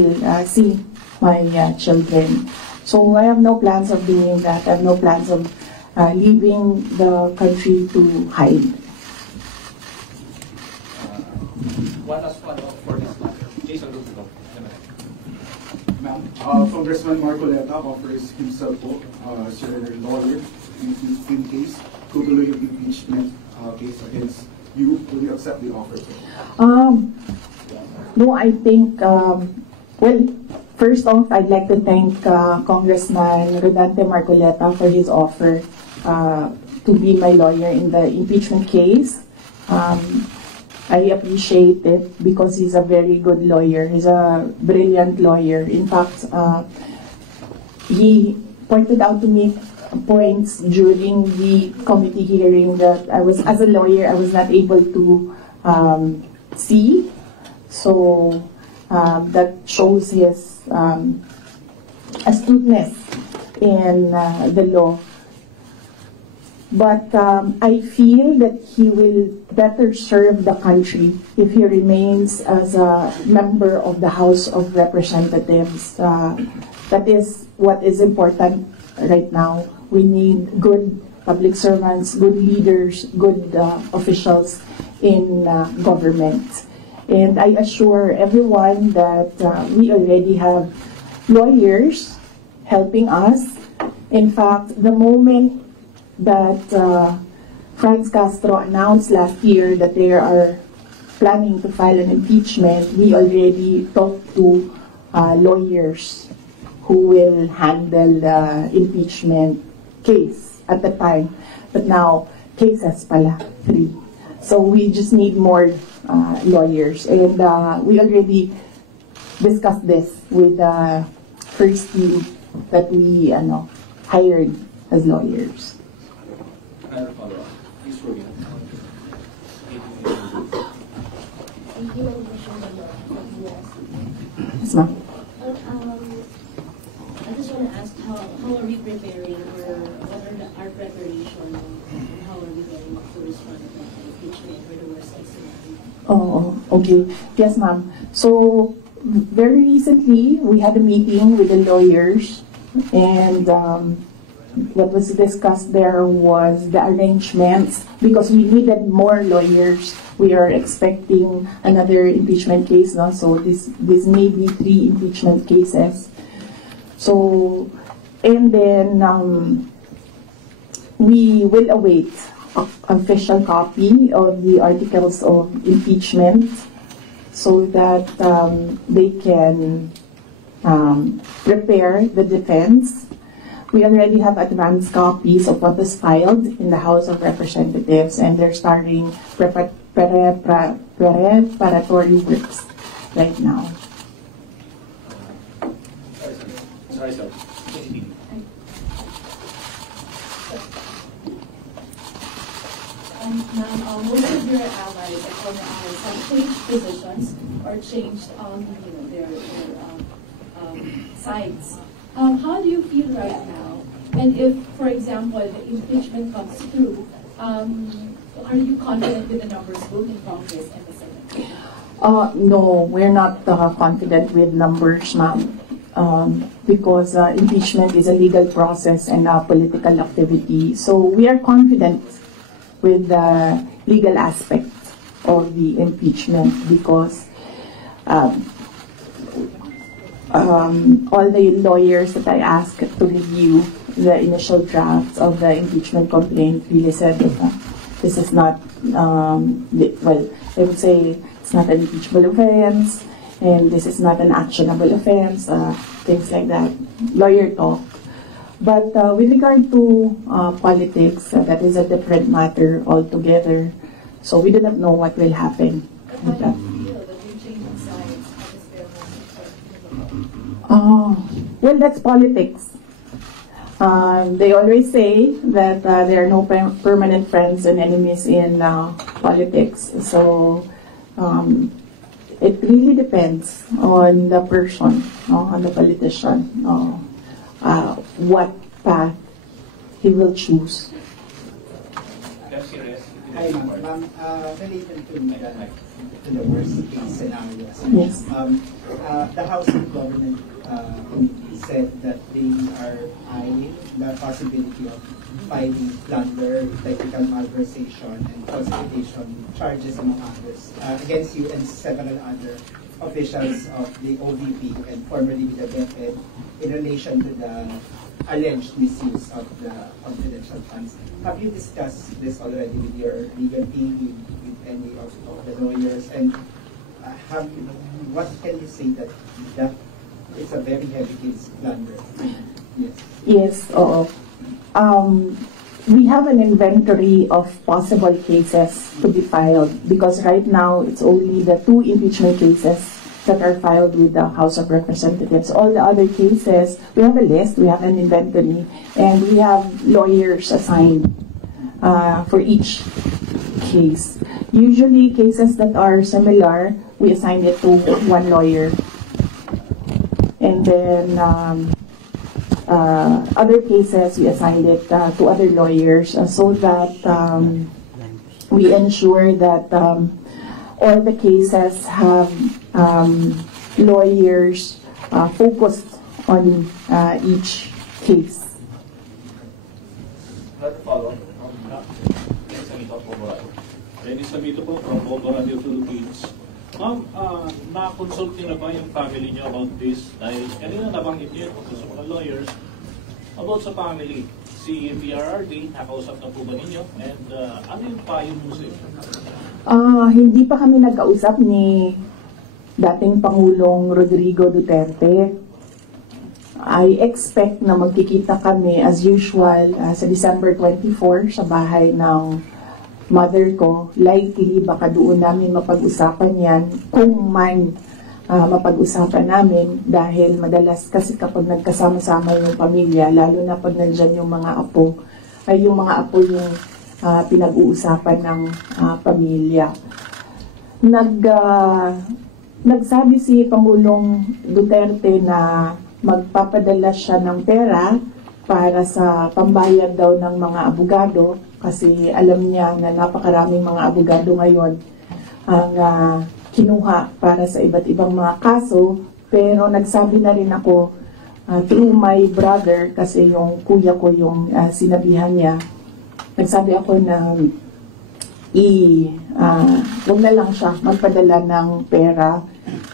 will see my children. So I have no plans of doing that. I have no plans of leaving the country to hide. One last follow-up for this matter. Jason Lugo. Ma'am, Congressman Marcoleta offers himself as your lawyer in case tutuloy yung impeachment case against you. Will you accept the offer? No, I think, well, first off, I'd like to thank Congressman Rodante Marcoleta for his offer to be my lawyer in the impeachment case. I appreciate it because he's a very good lawyer. He's a brilliant lawyer. In fact, he pointed out to me points during the committee hearing that as a lawyer, I was not able to see. So that shows his astuteness in the law. But I feel that he will better serve the country if he remains as a member of the House of Representatives. That is what is important right now. We need good public servants, good leaders, good officials in government. And I assure everyone that we already have lawyers helping us. In fact, the moment that Franz Castro announced last year that they are planning to file an impeachment, we already talked to lawyers who will handle the impeachment case at the time. But now, cases pala, 3. So we just need more lawyers. And we already discussed this with the first team that we hired as lawyers. Another follow-up. Please, Ruby. Yes, ma'am. I just want to ask how are we preparing, or what are our preparation, and how are we going to respond to the impeachment for the worst case scenario? Oh, okay. Yes, ma'am. So, very recently, we had a meeting with the lawyers, and what was discussed there was the arrangements, because we needed more lawyers. We are expecting another impeachment case now, so this may be 3 impeachment cases. So, and then we will await an official copy of the articles of impeachment so that they can prepare the defense. We already have advanced copies of what was filed in the House of Representatives, and they're starting preparatory works right now. Sorry, sir. Most of your allies and former allies have changed positions or changed their sides. How do you feel right now? And if, for example, the impeachment comes through, are you confident with the numbers both in Congress and the Senate? No, we're not confident with numbers, ma'am, because impeachment is a legal process and a political activity. So we are confident with the legal aspect of the impeachment because all the lawyers that I asked to review the initial drafts of the impeachment complaint really said that this is not, well, I would say it's not an impeachable offense, and this is not an actionable offense, things like that, lawyer talk. But with regard to politics, that is a different matter altogether. So we do not know what will happen with that. Well, that's politics. They always say that there are no permanent friends and enemies in politics. So it really depends on the person, on the politician, what path he will choose. That's serious. Hi, ma'am. Related to the worst case scenarios. Yes. The House and Government Committee said that they are eyeing the possibility of filing plunder, technical malversation, and falsification charges, among others, against you and several other officials of the OVP and formerly with the DepEd in relation to the alleged misuse of the confidential funds. Have you discussed this already with your legal team, with any of the lawyers, and what can you say that it's a very heavy case plunder? Yes. Yes, oo. We have an inventory of possible cases to be filed because right now it's only the 2 impeachment cases that are filed with the House of Representatives. All the other cases, we have a list, we have an inventory, and we have lawyers assigned for each case. Usually cases that are similar, we assign it to one lawyer. And then other cases, we assigned it to other lawyers so that we ensure that all the cases have lawyers focused on each case. Another follow-up. Dennis Samito po from Bobo Radio Philippines. Ma'am, na-consult niyo na ba yung family niyo about this? Dahil kanina nabanggit niyo sa mga lawyers about sa family. Si PRRD, nakausap na po ba ninyo? And ano yung payo mo sa inyo? Hindi pa kami nagkausap ni dating Pangulong Rodrigo Duterte. I expect na magkikita kami as usual sa December 24 sa bahay ng mother ko. Likely, baka doon namin mapag-usapan yan kung man mapag-usapan namin dahil madalas kasi kapag nagkasama-sama yung pamilya, lalo na pag nandyan yung mga apo, ay yung mga apo yung pinag-uusapan ng pamilya. Nagsabi si Pangulong Duterte na magpapadala siya ng pera para sa pambayad daw ng mga abogado kasi alam niya na napakaraming mga abogado ngayon ang kinuha para sa iba't ibang mga kaso. Pero nagsabi na rin ako through my brother, kasi yung kuya ko yung sinabihan niya, nagsabi ako na huwag na lang siya magpadala ng pera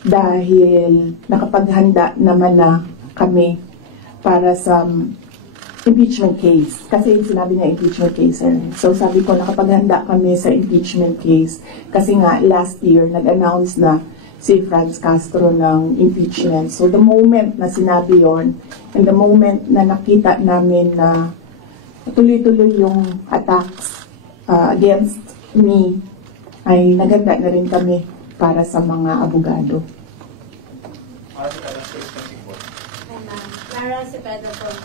dahil nakapaghanda naman na kami para sa impeachment case. Kasi sinabi niya impeachment case. So sabi ko, nakapaghanda kami sa impeachment case. Kasi nga, last year, nag-announce na si Franz Castro ng impeachment. So the moment na sinabi yon, and the moment na nakita namin na tuloy-tuloy yung attacks against me, ay naghanda na rin kami para sa mga abogado. Sara from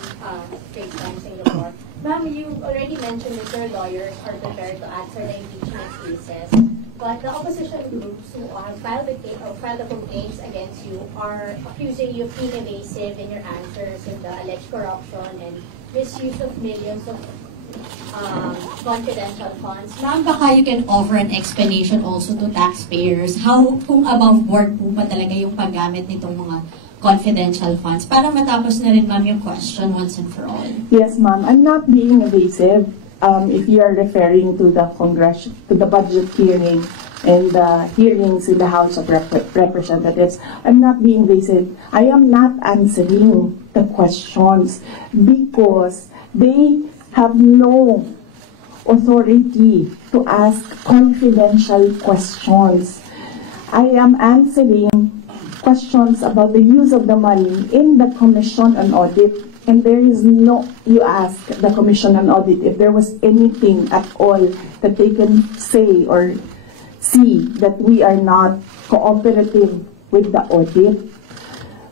Straight Time Singapore. Ma'am, you already mentioned that your lawyers are prepared to answer the impeachment cases, but the opposition groups who have filed the complaints against you are accusing you of being evasive in your answers in the alleged corruption and misuse of millions of confidential funds. Ma'am, baka you can offer an explanation also to taxpayers how kung above board po ba talaga yung paggamit nitong mga confidential funds para matapos na rin, ma'am, yung question once and for all. Yes, ma'am. I'm not being evasive. If you are referring to the budget hearing and the hearings in the House of Representatives, I'm not being evasive. I am not answering the questions because they have no authority to ask confidential questions. I am answering questions about the use of the money in the Commission on Audit, and there is no, you ask the Commission on Audit if there was anything at all that they can say or see that we are not cooperative with the audit.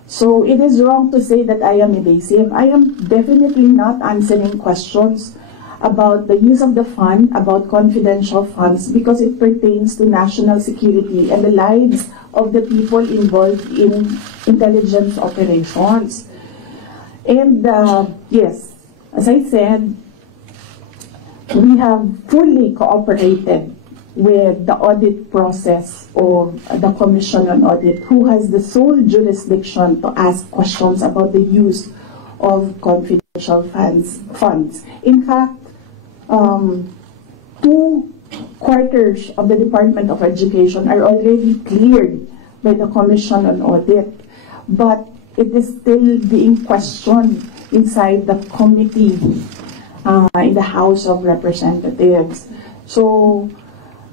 So it is wrong to say that I am evasive. I am definitely not answering questions about the use of the fund, about confidential funds, because it pertains to national security and the lives of the people involved in intelligence operations. And yes, as I said, we have fully cooperated with the audit process of the Commission on Audit, who has the sole jurisdiction to ask questions about the use of confidential funds. In fact, 2/4 of the Department of Education are already cleared by the Commission on Audit, but it is still being questioned inside the committee in the House of Representatives. So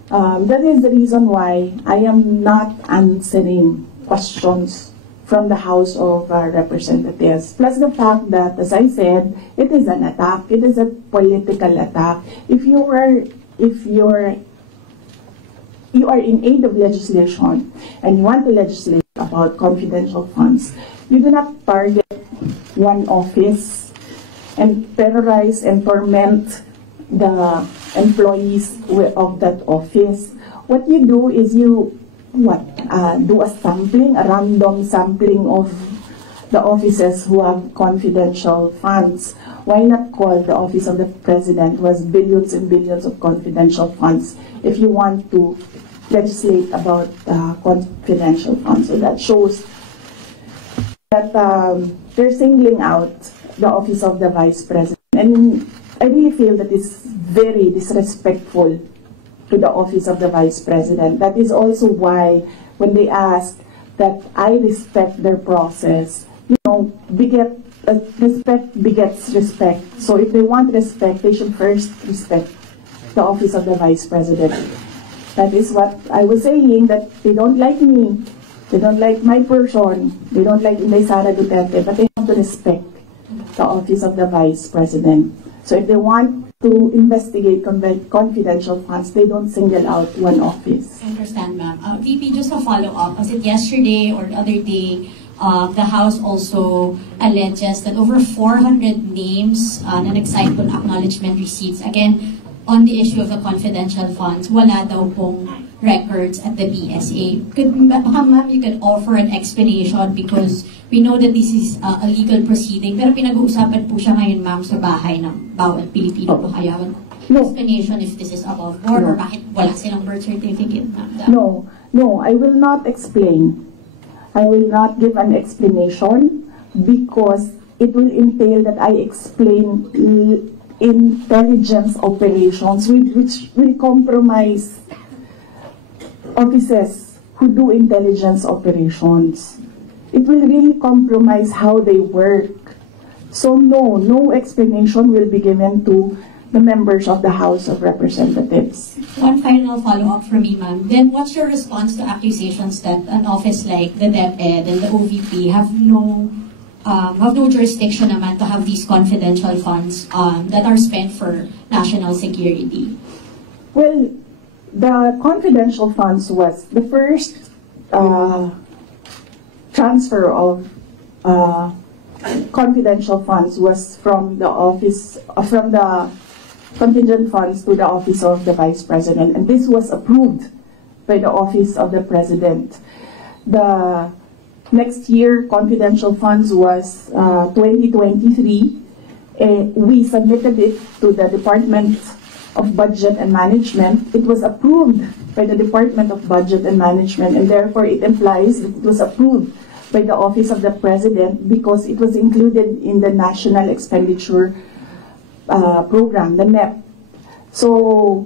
that is the reason why I am not answering questions from the House of Representatives. Plus the fact that, as I said, it is an attack. It is a political attack. If you are in aid of legislation and you want to legislate about confidential funds, you do not target one office and terrorize and torment the employees of that office. What you do is you do a sampling, a random sampling of the offices who have confidential funds. Why not call the office of the president, who has billions and billions of confidential funds, if you want to legislate about confidential funds? So that shows that they're singling out the office of the vice president. And I really feel that it's very disrespectful to the office of the vice president. That is also why when they ask that I respect their process, respect begets respect. So if they want respect, they should first respect the office of the vice president. That is what I was saying, that they don't like me, they don't like my person, they don't like Sara Duterte, but they have to respect the office of the vice president. So if they want to investigate confidential funds, they don't single out one office. I understand, ma'am. VP, just a follow-up. Was it yesterday or the other day, the House also alleges that over 400 names na nag-cite acknowledgement receipts, again, on the issue of the confidential funds, wala daw pong records at the BSA. Ma'am, you could offer an explanation, because we know that this is a legal proceeding, pero pinag-uusapan po siya ngayon, ma'am, sa bahay ng bawat Pilipino. Pakayawan explanation if this is above board, or bakit wala silang birth certificate, ma'am. No, I will not explain. I will not give an explanation, because it will entail that I explain intelligence operations, which will compromise officers who do intelligence operations. It will really compromise how they work. So no explanation will be given to the members of the House of Representatives. One final follow-up from me, ma'am. Then what's your response to accusations that an office like the DepEd and the OVP have no jurisdiction naman to have these confidential funds that are spent for national security? Well, the confidential funds was the first transfer of confidential funds was from the office, from the contingent funds to the office of the vice president, and this was approved by the office of the president. The next year, confidential funds was 2023. We submitted it to the Department of Budget and Management. It was approved by the Department of Budget and Management, and therefore it implies that it was approved by the Office of the President, because it was included in the National Expenditure Program, the NEP. So,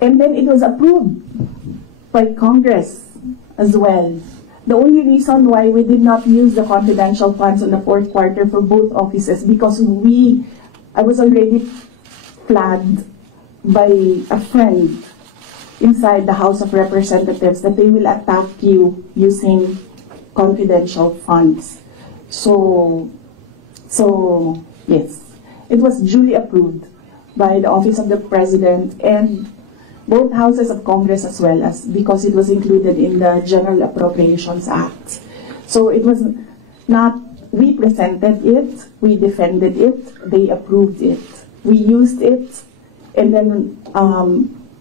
and then it was approved by Congress as well. The only reason why we did not use the confidential funds in the fourth quarter for both offices, because I was already flagged by a friend inside the House of Representatives that they will attack you using confidential funds. So yes, it was duly approved by the Office of the President and both houses of Congress, as well as because it was included in the General Appropriations Act. So it was not, we presented it, we defended it, they approved it. We used it, and then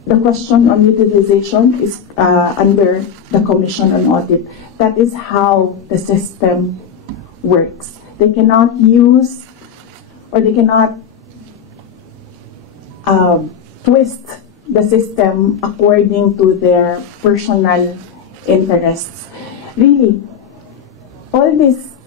the question on utilization is under the Commission on Audit. That is how the system works. They cannot use, or they cannot twist the system according to their personal interests. Really, all these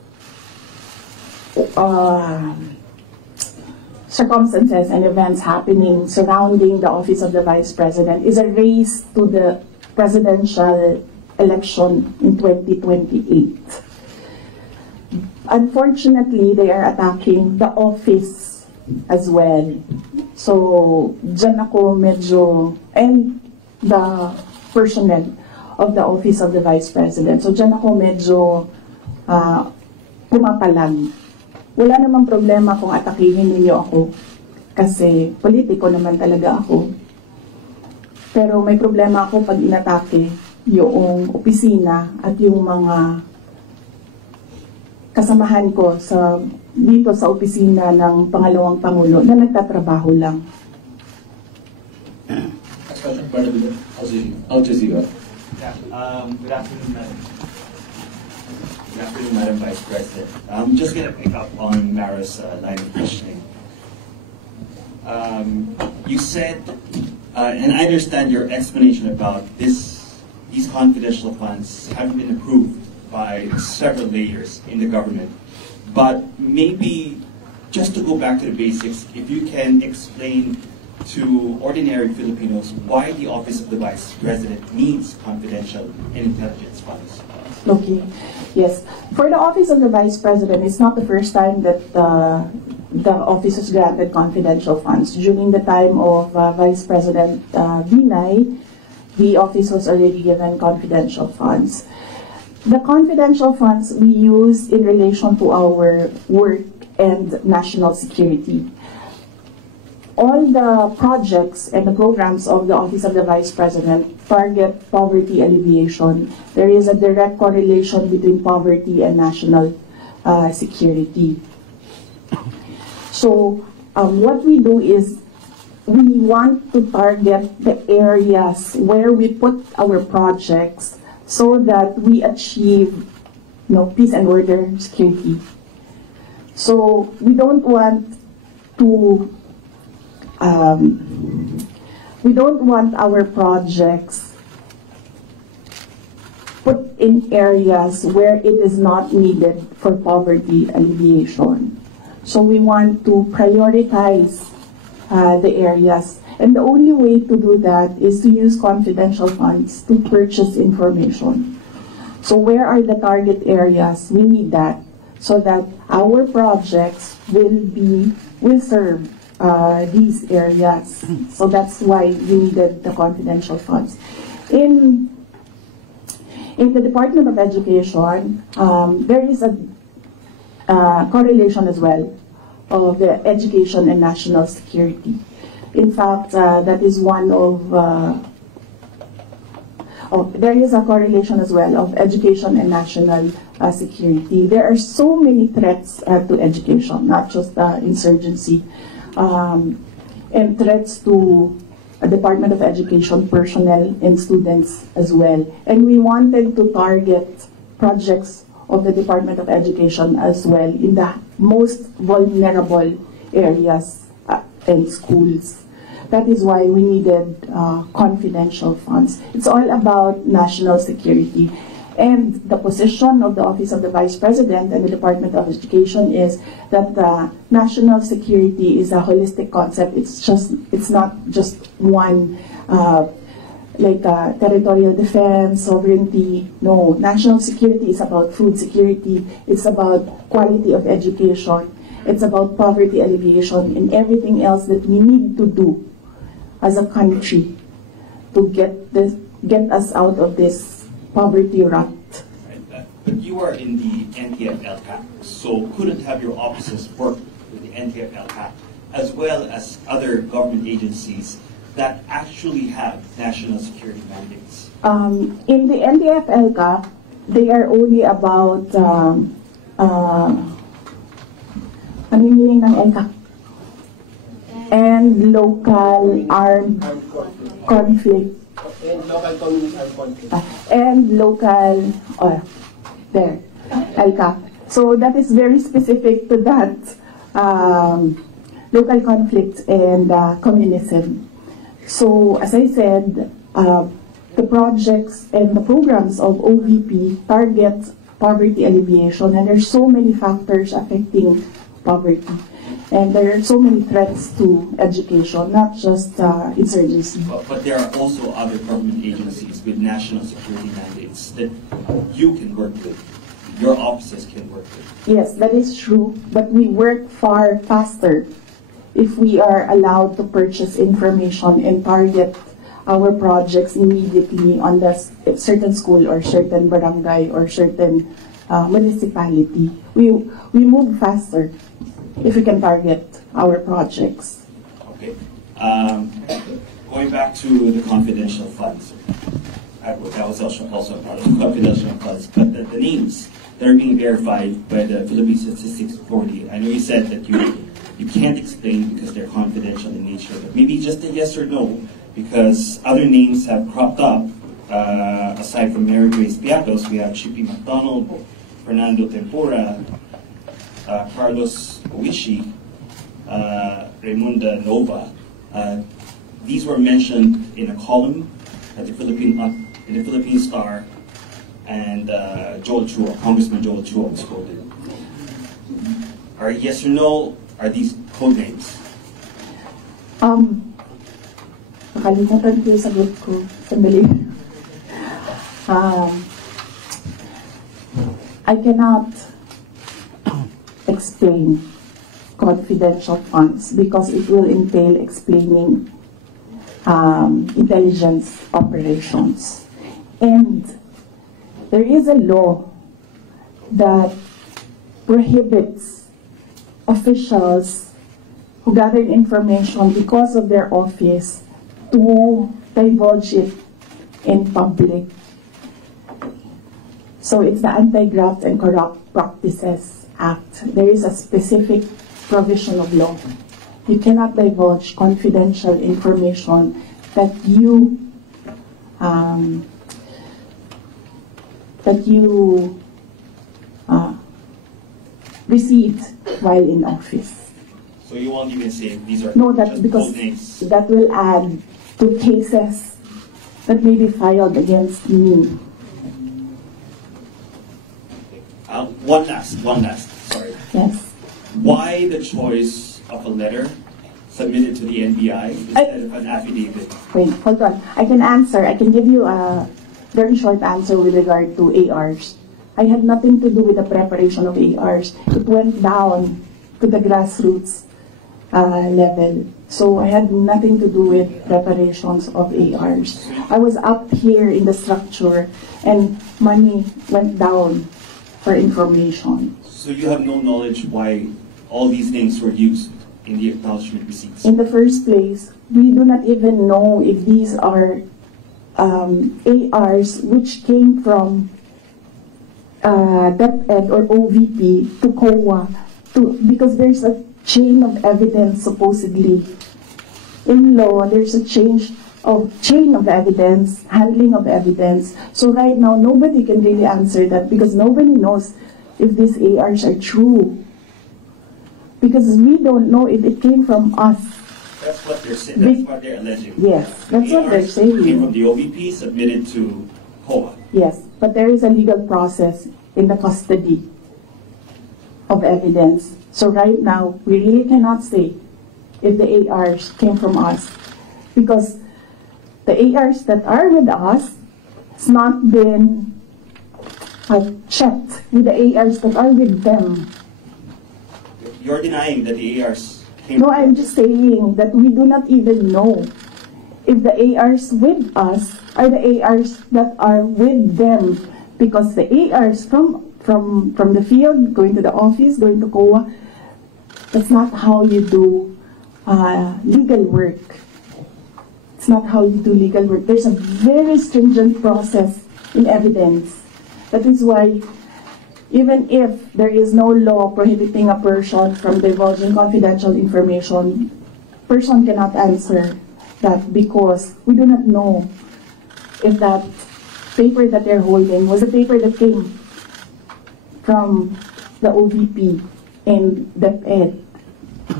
circumstances and events happening surrounding the office of the Vice President is a race to the presidential election in 2028. Unfortunately, they are attacking the office as well. So, dyan ako medyo, and the personnel of the office of the Vice President. So, dyan ako medyo pumapalag. Wala namang problema kung atakihin ninyo ako kasi politiko naman talaga ako. Pero may problema ako pag inatake yung opisina at yung mga kasamahan ko dito sa opisina ng pangalawang Pangulo na nagtatrabaho lang. Al Jazeera. Good afternoon, Madam Vice President. I'm just going to pick up on Mara's line of questioning. You said, and I understand your explanation about these confidential funds haven't been approved by several layers in the government. But maybe, just to go back to the basics, if you can explain to ordinary Filipinos why the Office of the Vice President needs confidential and intelligence funds. Okay, yes. For the Office of the Vice President, it's not the first time that the office has granted confidential funds. During the time of Vice President Binay, the office was already given confidential funds. The confidential funds we use in relation to our work and national security. All the projects and the programs of the Office of the Vice President target poverty alleviation. There is a direct correlation between poverty and national security. So what we do is we want to target the areas where we put our projects so that we achieve peace and order, security. So we don't want to our projects put in areas where it is not needed for poverty alleviation. So we want to prioritize the areas. And the only way to do that is to use confidential funds to purchase information. So where are the target areas? We need that so that our projects will serve these areas. So that's why we needed the confidential funds. In the Department of Education, there is a correlation as well of the education and national security. In fact, that is one of, there is a correlation as well of education and national security. There are so many threats to education, not just insurgency, and threats to Department of Education personnel and students as well. And we wanted to target projects of the Department of Education as well in the most vulnerable areas and schools. That is why we needed confidential funds. It's all about national security. And the position of the Office of the Vice President and the Department of Education is that national security is a holistic concept. It's not just one, like territorial defense, sovereignty. No, national security is about food security. It's about quality of education. It's about poverty alleviation and everything else that we need to do as a country to get us out of this poverty rut. But you are in the NTF-LCAP, so couldn't have your offices work with the NTF-LCAP as well as other government agencies that actually have national security mandates? In the NTF-LCAP, they are only about ano yung meaning ng LCAP? And local armed conflict. And local community armed conflict. And local, LCAP. So that is very specific to that local conflicts and communism. So, as I said, the projects and the programs of OVP target poverty alleviation, and there's so many factors affecting poverty. And there are so many threats to education, not just insurgency. But there are also other government agencies with national security mandates that you can work with, your offices can work with. Yes, that is true, but we work far faster if we are allowed to purchase information and target our projects immediately on the certain school or certain barangay or certain municipality. We move faster if we can target our projects. Okay. Going back to the confidential funds, that was also part of the confidential funds, but the names that are being verified by the Philippine Statistics Authority, I know you said that you can't explain because they're confidential in nature, but maybe just a yes or no, because other names have cropped up. Aside from Mary Grace Piatos, we have Chippy McDonald, Fernando Tempura, Carlos Oishi, Raymunda Nova. These were mentioned in a column at the Philippine Star, and Joel Chua, Congressman Joel Chua was quoted. Are yes or no, are these code names? Nakalimutan ko yung sagot ko. Sandali. I cannot explain confidential funds because it will entail explaining intelligence operations. And there is a law that prohibits officials who gather information because of their office to divulge it in public. So it's the Anti-Graft and Corrupt Practices Act. There is a specific provision of law. You cannot divulge confidential information that you received while in office. So you won't even say these are No, that's just because code names? that will add to cases that may be filed against me. One last, sorry. Yes. Why the choice of a letter submitted to the NBI instead of an affidavit? Wait, hold on. I can answer. I can give you a very short answer with regard to ARs. I had nothing to do with the preparation of ARs. It went down to the grassroots level. So I had nothing to do with preparations of ARs. I was up here in the structure and money went down for information. So you have no knowledge why all these names were used in the acknowledgement receipts? In the first place, we do not even know if these are ARs which came from DepEd or OVP to COA, because there's a chain of evidence supposedly. In law, there's a chain of evidence, handling of evidence. So right now, nobody can really answer that because nobody knows if these ARs are true. Because we don't know if it came from us. That's what they're saying. That's what they're alleging. Yes, that's what they're saying. Came from the OVP, submitted to COA. Yes, but there is a legal process in the custody of evidence. So right now, we really cannot say if the ARs came from us, because the ARs that are with us has not been checked with the ARs that are with them. You're denying that the ARs came No, from I'm just saying that we do not even know if the ARs with us are the ARs that are with them, because the ARs from the field, going to the office, going to COA, that's not how you do legal work. It's not how you do legal work. There's a very stringent process in evidence. That is why even if there is no law prohibiting a person from divulging confidential information, person cannot answer that because we do not know if that paper that they're holding was a paper that came from the OVP and DepEd.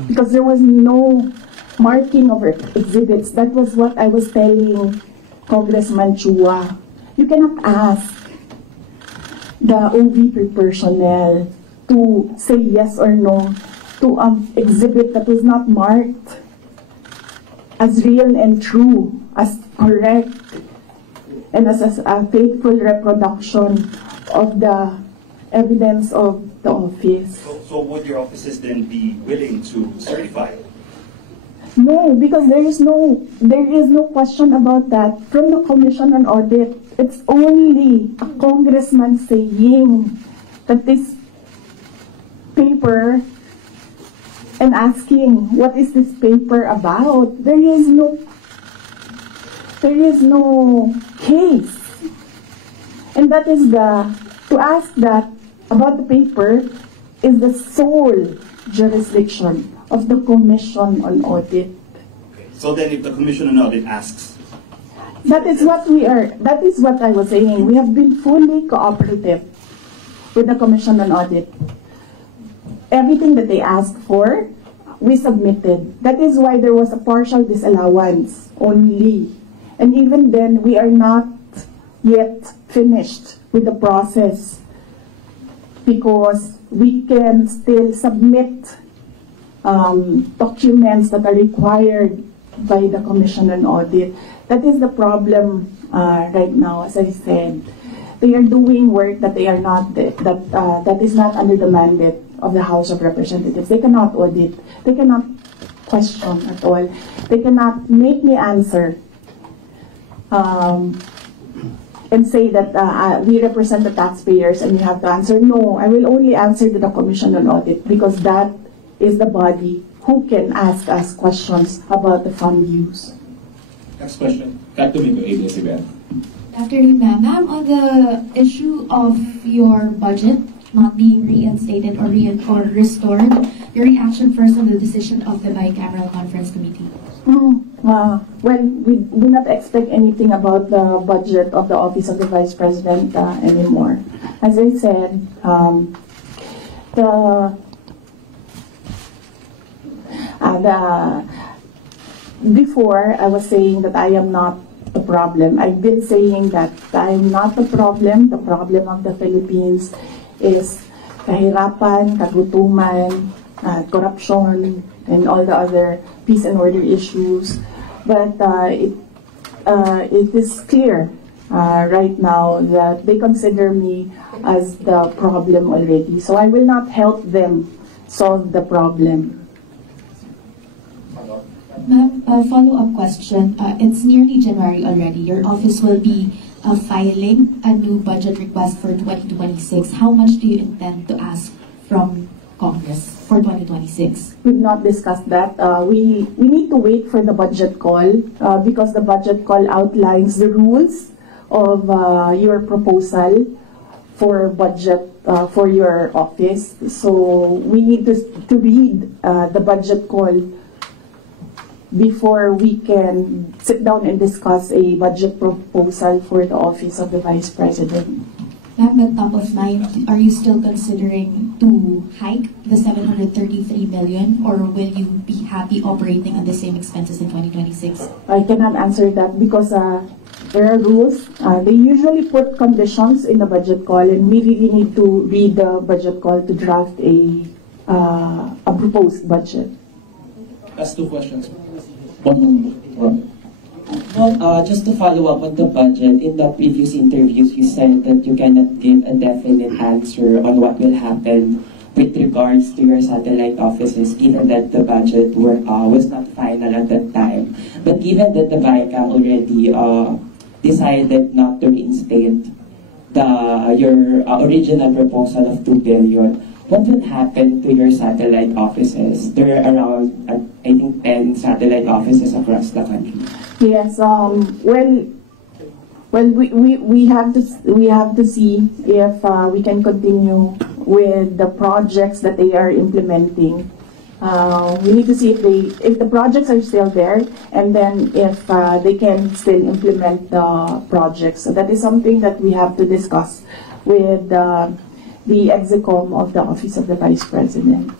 because there was no marking of exhibits. That was what I was telling Congressman Chua. You cannot ask the OVP personnel to say yes or no to an exhibit that was not marked as real and true, as correct, and as a faithful reproduction of the evidence of the office. So would your offices then be willing to certify? No, because there is no question about that from the Commission on Audit. It's only a congressman saying that this paper and asking what is this paper about. There is no case, and that is to ask that about the paper is the sole jurisdiction of the Commission on Audit. Okay. So then if the Commission on Audit asks, that is what I was saying. We have been fully cooperative with the Commission on Audit. Everything that they asked for, we submitted. That is why there was a partial disallowance only. And even then, we are not yet finished with the process because we can still submit documents that are required by the Commission on Audit. That is the problem right now. As I said, they are doing work that they are not that is not under the mandate of the House of Representatives. They cannot audit. They cannot question at all. They cannot make me answer and say that we represent the taxpayers and you have to answer. No, I will only answer to the Commission on Audit because that is the body who can ask us questions about the fund use. Next question. Katanungan, ABS-CBN. Good afternoon, ma'am. Ma'am, on the issue of your budget not being reinstated or restored, your reaction first on the decision of the bicameral conference committee. Well, we do not expect anything about the budget of the Office of the Vice President anymore. As I said, before I was saying that I am not the problem. I've been saying that I am not the problem. The problem of the Philippines is kahirapan, kagutuman, corruption, and all the other peace and order issues. But it is clear right now that they consider me as the problem already. So I will not help them solve the problem. Ma'am, a follow-up question. It's nearly January already. Your office will be filing a new budget request for 2026. How much do you intend to ask from Congress for 2026? We've not discussed that. We need to wait for the budget call because the budget call outlines the rules of your proposal for budget for your office. So we need to read the budget call before we can sit down and discuss a budget proposal for the Office of the Vice President. Ma'am, at top of mind, are you still considering to hike the 733 million or will you be happy operating on the same expenses in 2026? I cannot answer that because there are rules. They usually put conditions in the budget call and we really need to read the budget call to draft a proposed budget. That's two questions. Well, just to follow up on the budget, in the previous interviews, you said that you cannot give a definite answer on what will happen with regards to your satellite offices, given that the budget was not final at that time. But given that the BICAM already decided not to reinstate your original proposal of 2 billion, what will happen to your satellite offices? There are around, I think, 10 satellite offices across the country. Yes. We have to see if we can continue with the projects that they are implementing. We need to see if the projects are still there, and then if they can still implement the projects. So that is something that we have to discuss with the Execom of the Office of the Vice President.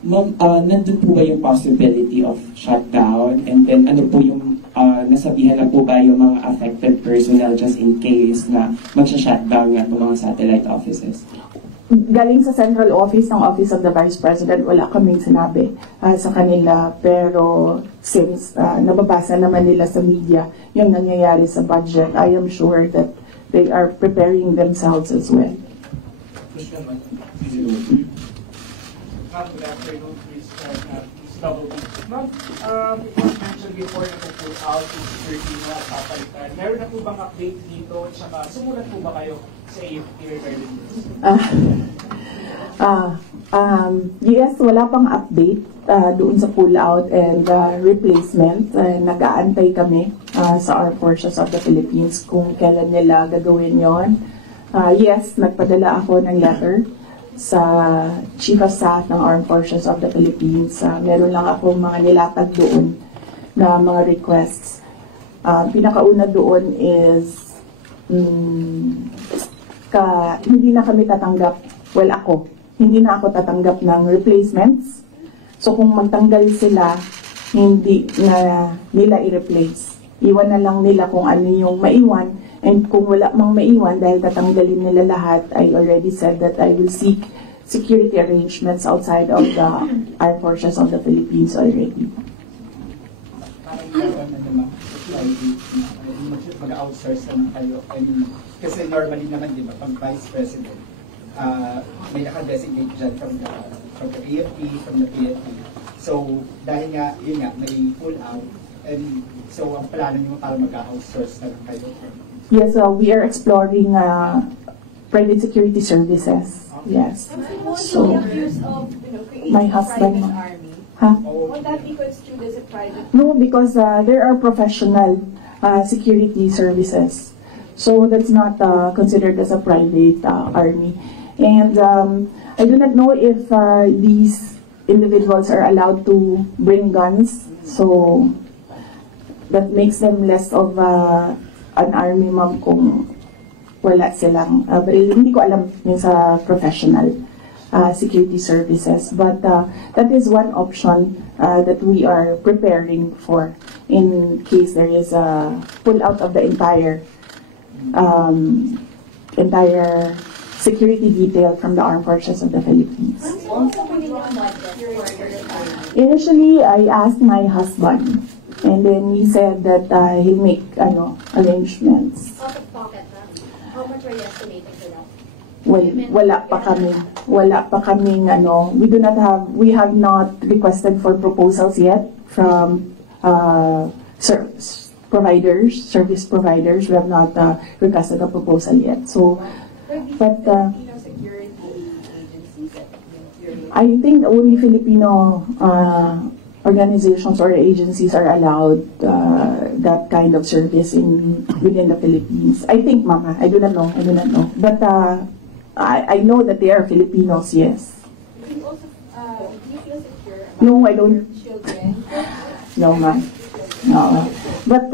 Ma'am, nandun po ba yung possibility of shutdown? And then ano po yung nasabihan na po ba yung mga affected personnel just in case na magsha-shutdown nga po mga satellite offices? Galing sa central office ng Office of the Vice President, wala kaming sinabi sa kanila. Pero since nababasa naman nila sa media yung nangyayari sa budget, I am sure that they are preparing themselves as well. Ma'am, good afternoon, please. Ma'am, it was mentioned before na po out in security na papalitan. Meron na po bang update dito? At saka, sumulat po ba kayo sa AFP regarding this? Yes, wala pang update doon sa pull-out and replacement. Nag-aantay kami sa Armed Forces of the Philippines kung kailan nila gagawin yon. Yes, nagpadala ako ng letter sa Chief of Staff ng Armed Forces of the Philippines. Meron lang akong mga nilatag doon na mga requests. Pinakauna doon is hindi na kami tatanggap, hindi na ako tatanggap ng replacements. So kung magtanggal sila, hindi na nila i-replace. Iwan na lang nila kung ano yung maiwan. And kung wala mang maiwan dahil tatanggalin nila lahat, I already said that I will seek security arrangements outside of the Armed Forces of the Philippines already. Mag-outsource naman kayo. Kasi normally naman, di ba, pag Vice President, may naka-designate dyan from the AFP, from the PFP. So, dahil nga, yun nga, may pull out, and so ang plano nyo para mag-outsource na lang kayo. Yes, we are exploring private security services. Yes. So, my husband. Huh? Would that be construed as a private? No, because there are professional security services. So that's not considered as a private army. And I do not know if these individuals are allowed to bring guns. So that makes them less of an army, ma'am, kung wala silang, hindi ko alam yung sa professional security services. But that is one option that we are preparing for in case there is a pull out of the entire security detail from the Armed Forces of the Philippines. Initially, I asked my husband, and then he said that he'll make arrangements. Out of pocket, how much are you estimating for that? Well, wala pa kaming we have not requested for proposals yet from service providers. We have not requested a proposal yet. So, but Security agencies that I think only Filipino organizations or agencies are allowed that kind of service within the Philippines. I think, Mama, I do not know. But I know that they are Filipinos, yes. do you feel secure about No, I don't. your children? No, ma'am. No. But,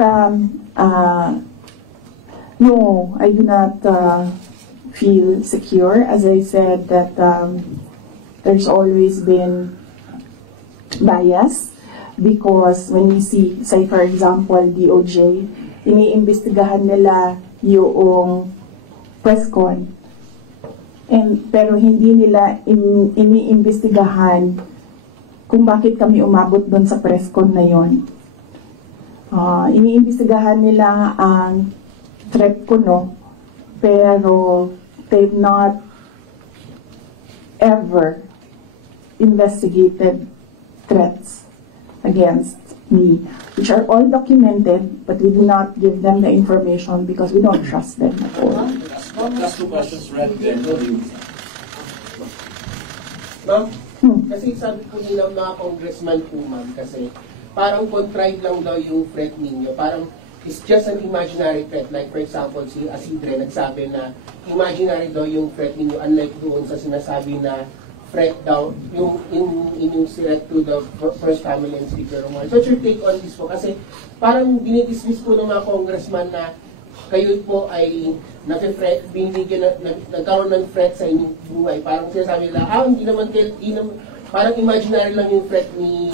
no, I do not feel secure. As I said, that there's always been bias because when we see, say for example, DOJ, iniimbestigahan nila yung press con. Pero hindi nila iniimbestigahan kung bakit kami umabot doon sa press con na yon. Iniimbestigahan nila ang threat ko, no? Pero they've not ever investigated threats against me, which are all documented, but we do not give them the information because we don't trust them at all. Last two questions, Red, then you. Ma'am, kasi sabi po nila mga congressman po, ma'am, kasi parang contrived lang daw yung threat ninyo. Parang it's just an imaginary threat. Like for example, si Asidre nagsabi na imaginary daw yung threat ninyo, unlike doon sa sinasabi na threat daw, yung inyong threat to the first family and Speaker Romar. So what's your take on this po? Kasi parang dinidismiss po ng mga congressman na kayo po ay nagkaroon ng threat sa inyong buhay. Parang sinasabi nila, hindi naman parang imaginary lang yung threat ni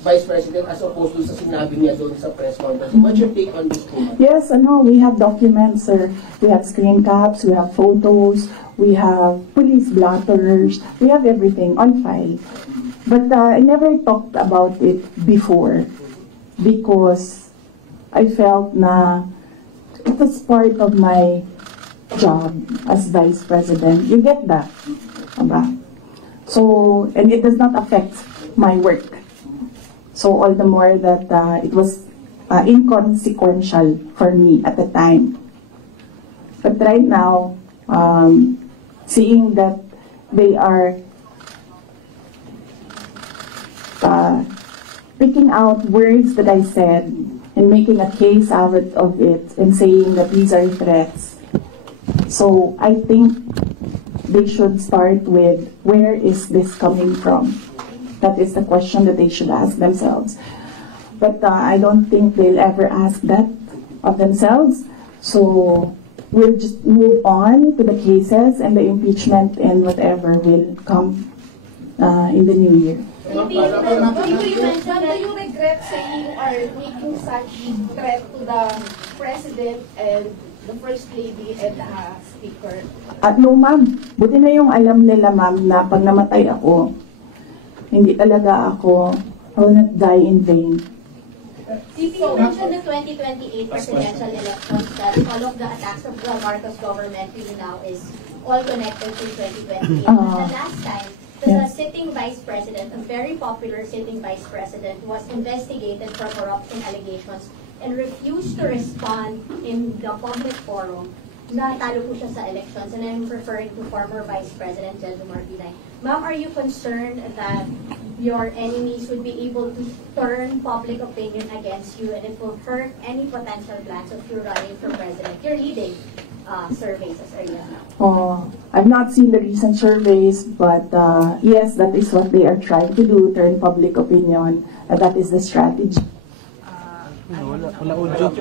Vice President as opposed to sa sinabi niya doon sa press conference. What's your take on this, ma'am? Yes, we have documents, sir. We have screen caps, we have photos, we have police blotters, we have everything on file. But I never talked about it before because I felt na it was part of my job as Vice President. You get that? Diba? So, and it does not affect my work. So all the more that it was inconsequential for me at the time. But right now, seeing that they are picking out words that I said and making a case out of it and saying that these are threats. So I think they should start with, where is this coming from? That is the question that they should ask themselves. But I don't think they'll ever ask that of themselves. So we'll just move on to the cases and the impeachment and whatever will come in the new year. Do you regret saying or making such threat to the President and the First Lady and the Speaker? No, ma'am. Buti na yung alam nila, ma'am, na pag namatay ako, hindi talaga ako, I will not die in vain. You mentioned the 2028 presidential elections that all of the attacks of the Marcos government really now is all connected to 2028. The last time, the sitting vice president, a very popular sitting vice president, was investigated for corruption allegations and refused to respond in the public forum. Natalo po siya sa elections, and I'm referring to former Vice President Jeldo Marbinay. Ma'am, are you concerned that your enemies would be able to turn public opinion against you and it will hurt any potential plans of you running for president? You're leading surveys as early as now. I've not seen the recent surveys, but yes, that is what they are trying to do, turn public opinion. That is the strategy. Wala audio.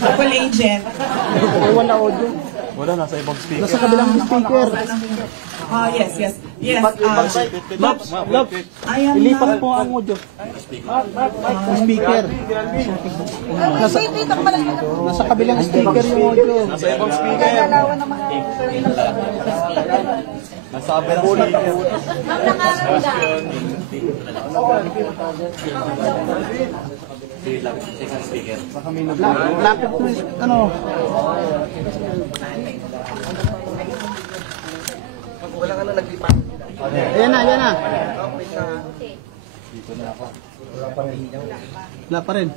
Double agent. Wala audio. Wala, nasa ibang speaker. Nasa kabilang speaker. Yes. Love. Ilipat po ang audio. Speaker. Nasa kabilang speaker yung audio. Nasa ibang speaker. Nasa kabilang speaker. Lapit mo ano? Wala ka na naglipat. Ayan na. Dito na ako. Wala pa rin.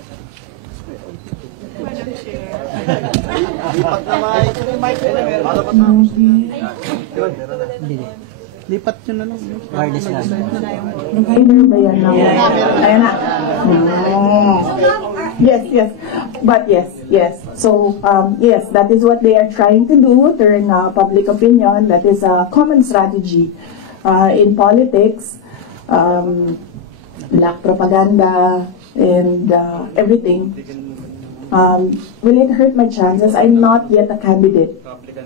Lipat na mic. Para matapos na. Lipat nyo na lang. Wireless na. Provider ba yan na? Ayan na. Yes. But yes. So, yes, that is what they are trying to do, turn public opinion. That is a common strategy in politics. Black propaganda and everything. Will it hurt my chances? I'm not yet a candidate.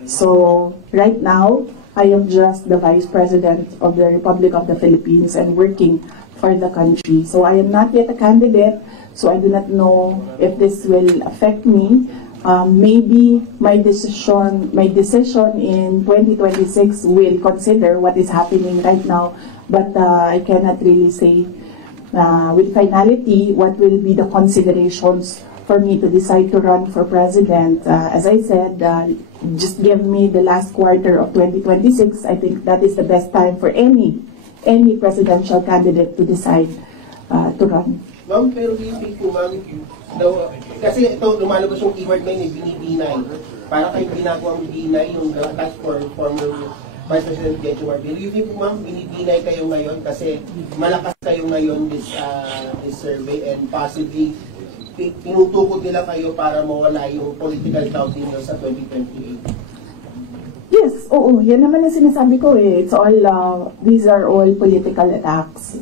So, right now, I am just the Vice President of the Republic of the Philippines and working for the country. So I am not yet a candidate, so I do not know if this will affect me. Maybe my decision in 2026 will consider what is happening right now, but I cannot really say with finality what will be the considerations for me to decide to run for president. As I said, just give me the last quarter of 2026. I think that is the best time for any presidential candidate to decide to run. Ma'am, pero do you think po, ma'am, kasi ito, lumalabas yung keyword ngayon, binibinay. Para kayong ginagawang binay yung task for former Vice President Jeldo Marbinay. Do you think po, ma'am, binibinay kayo ngayon kasi malakas kayo ngayon this survey and possibly tinutukod nila kayo para mawala yung political doubt niyo sa 2028? Yes, oo, yan naman ang sinasabi ko eh. It's all, these are all political attacks.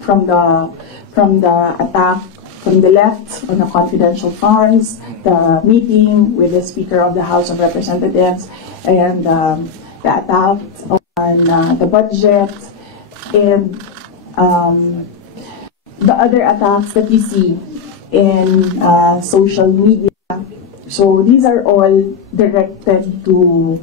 From the attack from the left on the confidential funds, the meeting with the Speaker of the House of Representatives, and the attack on the budget, and the other attacks that you see in social media. So these are all directed to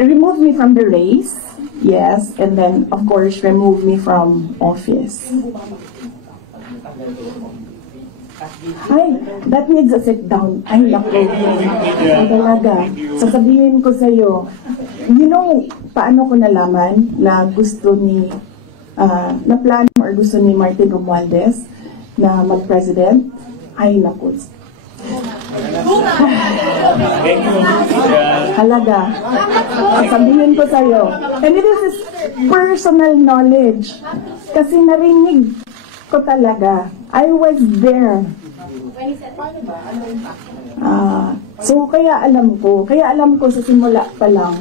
remove me from the race, yes, and then of course remove me from office. Ay, that needs a sit down. Ay, naku. Talaga. Sasabihin ko sa'yo, you know, paano ko nalaman na gusto ni, na plano or gusto ni Martin Romualdez na mag-president? Ay, naku. Halaga. Sasabihin ko sa'yo. And this is personal knowledge. Kasi narinig ko talaga. I was there. So, kaya alam ko sa simula pa lang,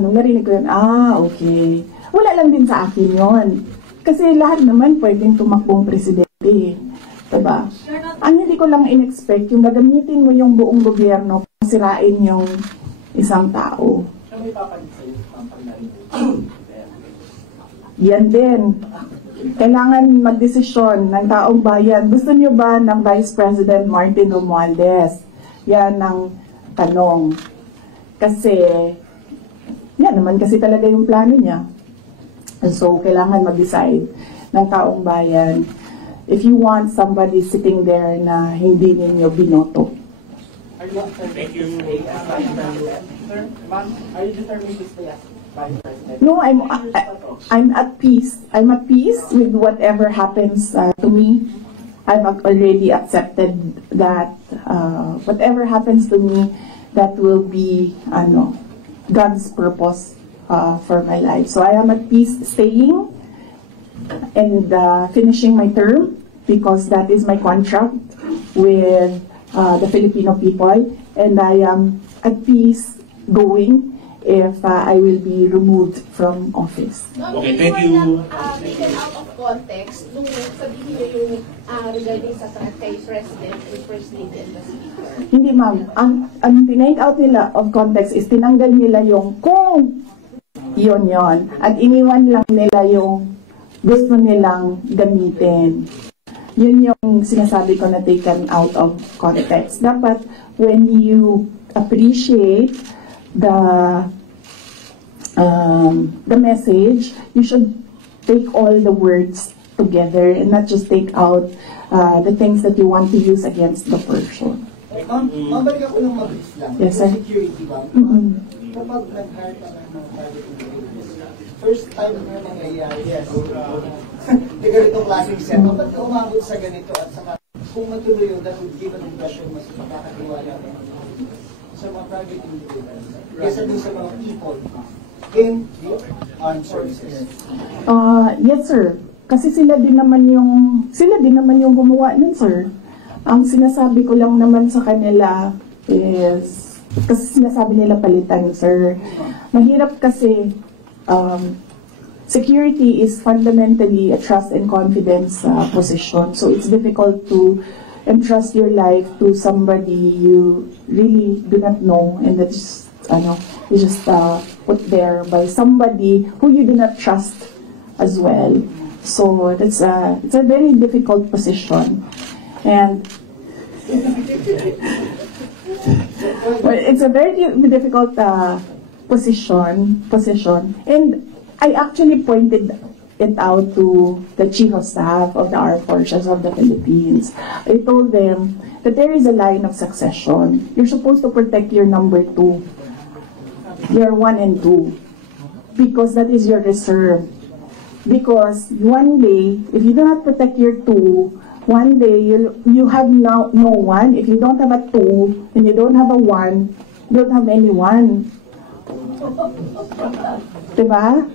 nung narinig ko yun, okay. Wala lang din sa akin yon. Kasi lahat naman pwedeng tumakbong presidente. Diba? Ang hindi ko lang in-expect, yung gagamitin mo yung buong gobyerno para sirain yung isang tao. Yan din. Kailangan magdesisyon ng taong bayan. Gusto niyo ba ng Vice President Martin Romualdez? Yan ang tanong. Kasi, yan naman kasi talaga yung plano niya. So, kailangan mag-decide ng taong bayan if you want somebody sitting there na hindi ninyo binoto. Thank you. Ma'am, are you determined to stay as Vice President? No, I'm at peace. I'm at peace with whatever happens to me. I've already accepted that whatever happens to me, that will be God's purpose for my life. So I am at peace staying and finishing my term because that is my contract with the Filipino people, and I am at peace going if I will be removed from office. Okay, thank you. Taken out of context, nung sabihin niyo yung regarding sa kay President, the First Lady, and the Speaker. Hindi ma'am, ang tinake out nila of context is tinanggal nila yung kung yon at iniwan lang nila yung gusto nilang gamitin. Yun yung sinasabi ko na taken out of context. Dapat when you appreciate the message, you should take all the words together and not just take out the things that you want to use against the person. Mabalik ako ng mabilis lang. Yes, sir. Security ba? Kapag nag-hire ka ng mga private individuals, first time na nangyayari. Yes. Di ganitong klaseng set. Ba't ka umabot sa ganito at saka kung matuloy yun, that would give an impression mas makakatiwala sa mga private individuals kaysa dun sa mga people in the armed services. Yes, sir. Kasi sila din naman yung gumawa nun, sir. Ang sinasabi ko lang naman sa kanila is, kasi sinasabi nila palitan, sir. Mahirap kasi, security is fundamentally a trust and confidence position. So it's difficult to entrust your life to somebody you really do not know, and that's you just put there by somebody who you do not trust as well. So it's a very difficult position, and well, it's a very difficult position, and I actually pointed it out to the Chief of Staff of the Armed Forces of the Philippines. I told them that there is a line of succession. You're supposed to protect your number 2, your 1 and 2, because that is your reserve. Because one day, if you do not protect your 2, one day you have no 1. If you don't have a 2 and you don't have a 1, you don't have any 1. Diba?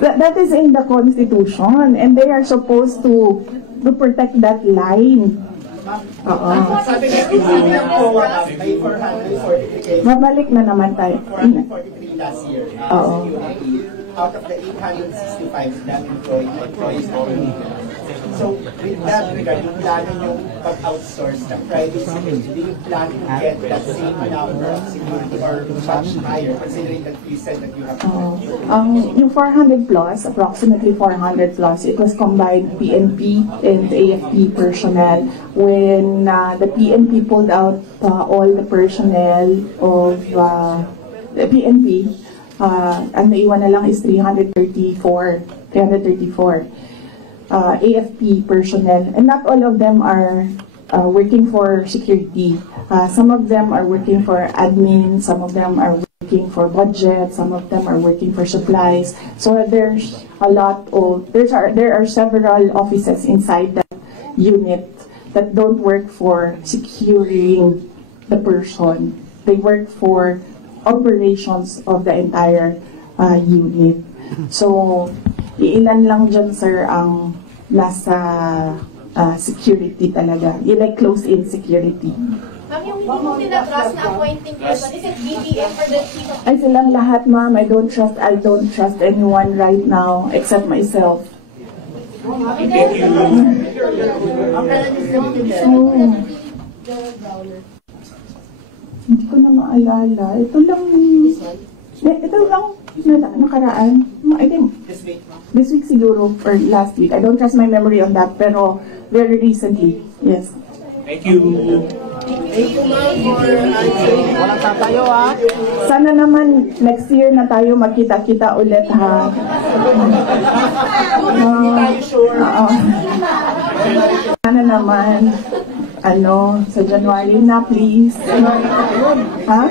That is in the Constitution, and they are supposed to protect that line. Oo. Sabi niya, may 443 Mabalik na naman tayo. 443 last year. Oo. Out of the 865 that employees only. So, with that regard, yung plano yung pag-outsource ng private security, do you plan to get that same number of security or much higher, considering that you said that you have Yung 400 plus, approximately 400 plus, it was combined PNP and AFP personnel. When the PNP pulled out all the personnel of the PNP, ang naiwan na lang is 334. AFP personnel, and not all of them are working for security. Some of them are working for admin, some of them are working for budget, some of them are working for supplies. So there's a lot of, there are several offices inside that unit that don't work for securing the person. They work for operations of the entire unit. So, ilan lang dyan, sir, ang nasa security talaga. Like close-in security. Ma'am, yung hindi mo tinatrust na appointing person, is it BDM or the chief of... Ay, silang lahat, ma'am. I don't trust anyone right now except myself. Hindi ko na maalala. Ito lang nakaraan. I think this week siguro or last week. I don't trust my memory on that, pero very recently. Yes. Thank you. Walang tatayo, ha? Sana naman next year na tayo magkita-kita ulit, ha? Sana naman sa January na, please. Ha?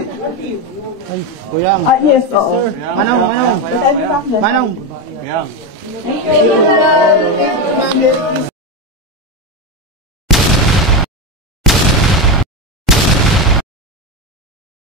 Kuyang. Yes, oo. Manong. Manong. Manong. Kuyang.